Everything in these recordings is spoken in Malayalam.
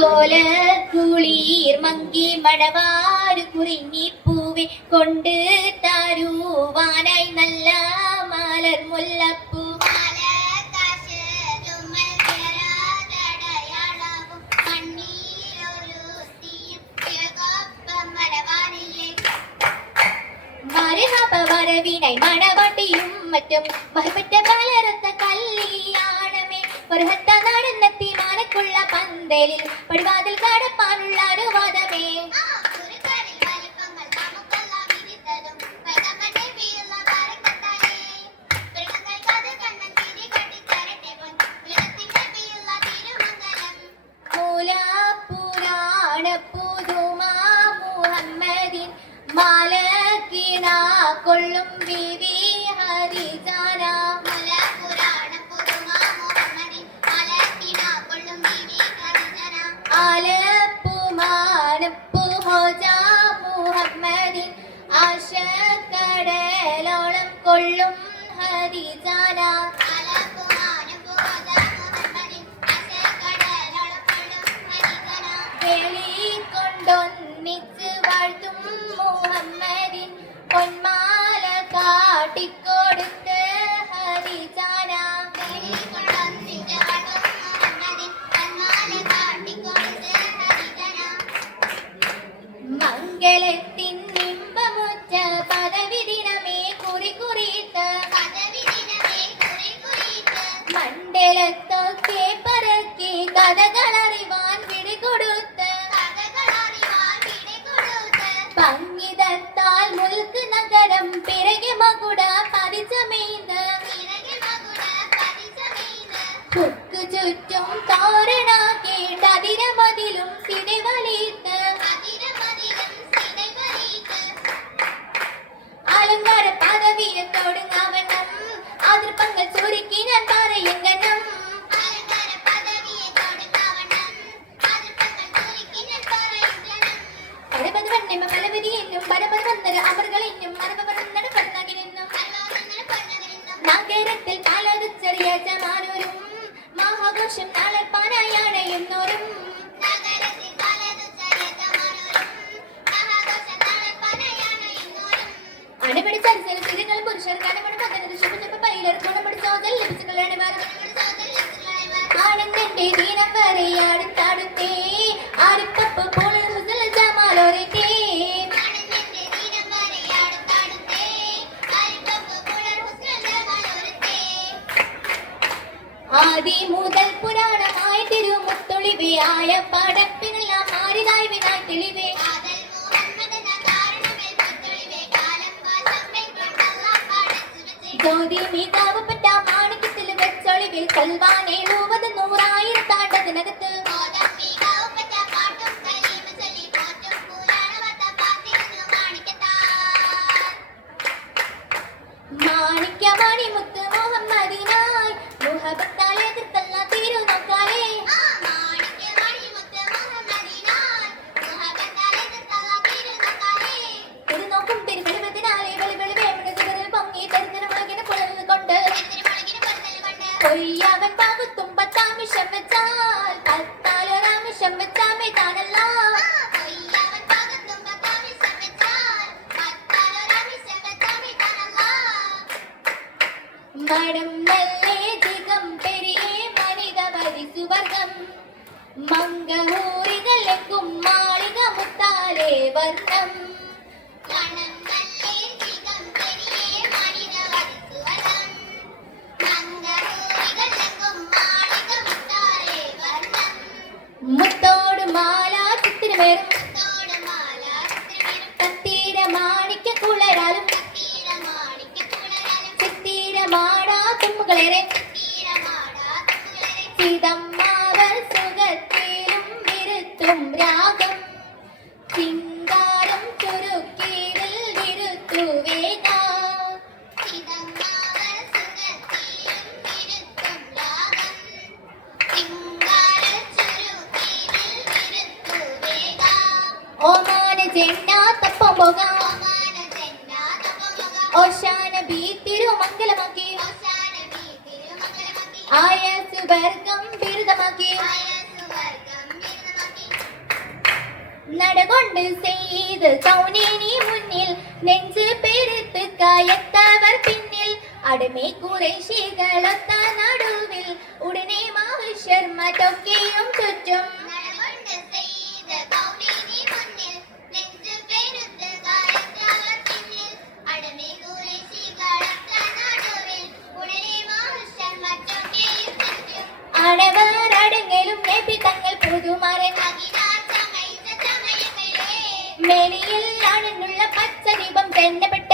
കോല കുളിർ മങ്കി മണവാരു കുറിഞ്ഞിപ്പൂവെ കൊണ്ട് തരുവാനായി നല്ല മലർ മുല്ലപ്പൂ വരവിനായി മണവാട്ടിയും മറ്റും ബഹുപറ്റ പലരത്ത കല്യാണമേ ബൃഹത്ത നടന്നെത്തി മാനക്കുള്ള പന്തലിൽ പടിവാതിൽ കടപ്പാനുള്ള അനുവാദമേ പുരാണ പുതുമാ മുഹമ്മദിൻ മാലക്കിണ കൊള്ളും ബീവി ഹരിജാന ആലപ്പുമാനപ്പു ഹോജ മുഹമ്മദിൻ ആശക്കടലോളം കൊള്ളും ഹരിജാന കൊണ്ടൊന്നിച്ച് വാഴ്ത്തും മുഹമ്മദിൻ പൊന്മാല കാട്ടിക്കൊടുത്ത് ഹരിജാന മംഗളത്തിൻ നിമ്പമുറ്റ പദവി ദിനമേ കുറിക്കുറിത്ത് മണ്ഡലത്തൊക്കെ പറക്കി കഥകളറിവാൻ പിടികൊടുത്ത് പങ്കിതത്താൽ മുൽക്ക് നഗരം പിറകെ മകുട പതിച്ചമേന്ത് കുക്ക് ചുറ്റും തോരണാക്കേണ്ട അതിരമതിലും സിടിവലിത്ത് അലങ്കാര പദവിയെ തൊടുങ്ങാവണ്ണം അതിർപ്പങ്ങൾ ചുരുക്കി ഞാൻ പറയുങ്കണം നഗരത്തിൽ കാലൊരുച്ചെറിയ ജമാനൂരും മഹാഘോഷം നാളെപ്പാനായി അണയുന്നോരും അണുപിടി ചരിത്രങ്ങൾ പുരുഷർക്ക് അണുപടി പകരുന്നത് ശുഭശുഭ പൈലെടുക്കണം പിടിച്ചോതൽ ലഭിച്ചുകളാണ് ആനന്ദന്റെ ദീനം വരെയാടുത്താടുത്തേ ആരിപ്പപ്പ് പോളിൽ ഹുസൽ ജമാലോരേ ആദി മുതൽ പുരാണമായി തിരുമുത്തൊളിവയായ പടപ്പിനെല്ലാം മാറിതായി വിനായി തെളിവേ ജ്യോതി മിതാവപ്പെട്ട മാണിക്യത്തിൽ വെച്ചൊളിവിൽ കൽവാനേഴുപത് 100,000 താണ്ടതിനകത്ത് മാണിക്യമണി മുത്ത് മുഹമ്മദിനായി മുഹബത്താലെ എതിർത്തല്ല തീരു നോക്കാലേ തിരുനോക്കും തിരുവെളിവത്തിനാലെ വെളിവെളി വേമിന് തിരുതൽ പൊങ്ങി തെരുന്നിന് മുളകിന് പുഴൽ കൊണ്ട് കൊയ്യാവൻ പാകുത്തും 10 ആമിഷം വെച്ചാൽ 10 ആമിഷം വെച്ചാമേ താനല്ല മടം നല്ലേ ദിഗം പെരിയേ മനിത വരിസുവർഗം മംഗളൂരികളെക്കും മാളിക മുത്താലേ വർണ്ണം മുത്തോട് മാല ചിത്തിരമേറും കത്തീര മാണിക്ക കുളരാലും ചിത്തിരമാടാ തുമ്പുകളേറെ ചിതമ്മാവർ സുഖത്തിലും വിരുത്തും രാഗം ചിങ്കാരം ചുരുക്കിയിൽ വിരുത്തു വേഗ ഓമാന ചെണ്ട തപ്പം പോകാം ഓശാന ബീത്തിരു മംഗലമാക്കി ആയസുവർഗം ബിരുദമാക്കി നടകൊണ്ട് ചെയ്ത് കൗനേനി മുന്നിൽ നെഞ്ച് പെരുത്ത് കായത്തവർ പിന്നിൽ അടമേ കുറേശികളൊത്ത നടുവിൽ ഉടനെ മഹിഷർമാരൊക്കെയും ചുറ്റും അടവരടങ്ങലും നബി തങ്ങൾ പുതുമാരൻ മേനിയിൽ അണനുള്ള പച്ച ദീപം തെന്നപ്പെട്ട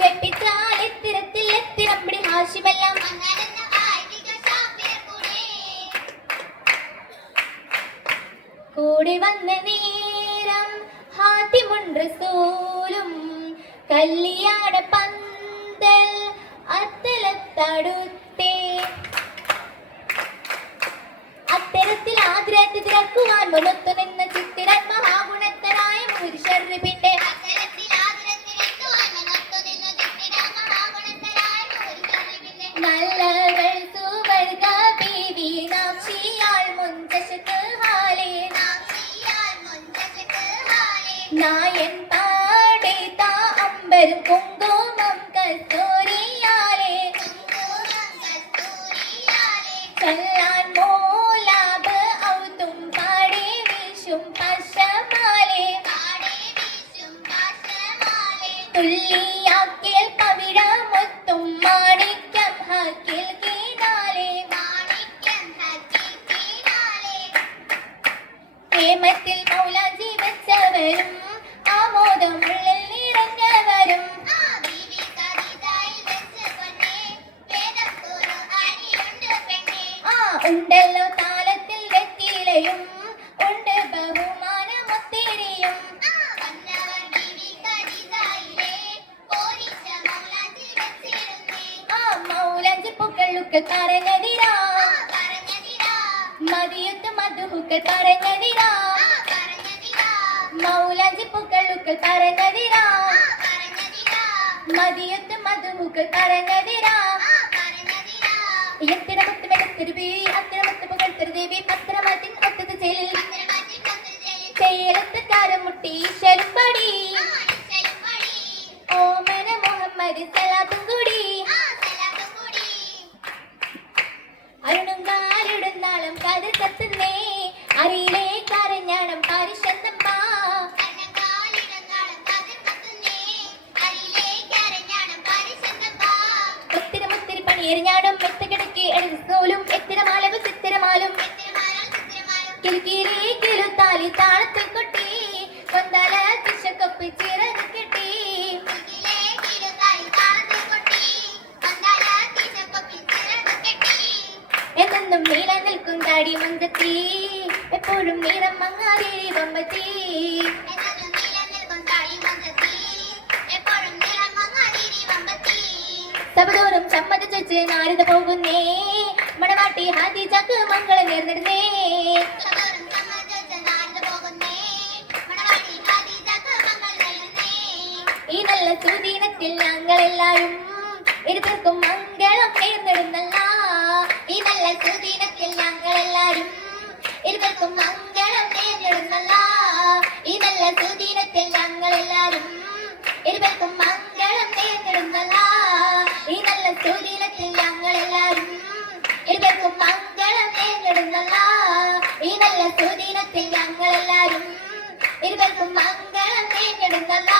വെപ്പിച്ചാൽ എത്തിരത്തിൽ എത്തിരമ്പടി ഹാഷിമെല്ലാം കൂടി വന്ന നേരം ഹാത്തിമുണ്ട് റസൂലും കല്യാണ പന്തൽ അത്തലത്തടുത്തേ അത്തരത്തിൽ ആഗ്രഹത്തിൽ തിരക്കുവാൻ മുഖത്തു നിന്ന ചിത്തിരൻ മഹാഗുണത്തരായ പുരുഷറിന്റെ നല്ലവൾ സുവർഗ ബീവി നാംശിയാൾ മുൻചശത്ത് ഹാലേ നായൻ പാടേ താ അമ്പരും കുങ്കുമം കസ്തൂരിയാലേ ചല്ലാൻ മോലാബ് ഔതും പാടേ വീശും പശമാലേ തുള്ളിയാക്കിൽ പവിഴമൊത്തും മാണിക്യം ഹാക്കിൽ കീനാലേ ഹേമത്തിൽ മൗലാജി വെച്ചവരും ആമോദമുള്ളിൽ നിറഞ്ഞവരും ഉണ്ടല്ലോ താലത്തിൽ വെറ്റിലയും ഉണ്ട് ബഹുമാനമൊത്തിരിയും മൗലഞ്ചി പൂക്കളുക്കൾ പറഞ്ഞതിരാ മതിയത്ത് മധുഹുക്കൾ പറഞ്ഞതിരാ മൗലഞ്ചി പൂക്കളുക്കൾ പറഞ്ഞതിരാ മതിയത്ത് മധുഹുക്കൾ പറഞ്ഞതിരാ എത്തിരമത്ത് മെടുത്തിരുവി അത്തിരമത്ത് പുകഴ്ത്തിരുദേവി പത്രമത്തിൻ ഒത്തത് ചെലിൽ ചേലത്ത് കാരമുട്ടി ശരുപ്പടി ഓമന മുഹമ്മദ് സലാത്തും കൂടി അരുണുങ്കാലിടുന്നാളും കതിർ കത്തുന്നേ അറിയിലേ കരഞ്ഞാണം പരിശന്തമ്മ ഒത്തിരി പണിയെറിഞ്ഞാടും മെത്തകിടക്കി എഴുന്നൂലും എത്തിരമാലവും ചിത്തിരമാലും കിലുക്കിലേ കിലുത്താലി താളത്തിൽ കൊട്ടി കൊന്താല കിശക്കൊപ്പി ചിറക് കെട്ടി എന്നും നീല നിൽക്കും താടി മഞ്ചത്തി എപ്പോഴും നീളം മങ്ങാതി വമ്പത്തി സബദോറും സമ്മതിച്ചു നാരിത പോകുന്നേ മണവാട്ടി ഹാദിജക്ക് മംഗളം നേർന്നിടുന്നേ ഈ നല്ല സുദീനത്തിൽ ഞങ്ങളെല്ലാരും ഇരുപേർക്കും മംഗളം നേർന്നിടുന്നല്ല ഈ നല്ല സുദീനത്തിൽ ഞങ്ങളെല്ലാരും ഇരുപേർക്കും മംഗളം നേർന്നിടുന്നല്ല ഈ നല്ല സുദീനത്തിൽ ഞങ്ങളെല്ലാരും ഇരുപേർക്കും മംഗളം നേർന്നിടുന്നല്ല ഈ നല്ല സുദീനത്തിൽ ഞങ്ങളെല്ലാരും ഇരുപേർക്കും മംഗളം നേർന്നിടുന്നല്ല ഈ നല്ല സുദീനത്തിൽ ഞങ്ങളെല്ലാരും ഇരുപേർക്കും മംഗളം നേർന്നിടുന്നല്ല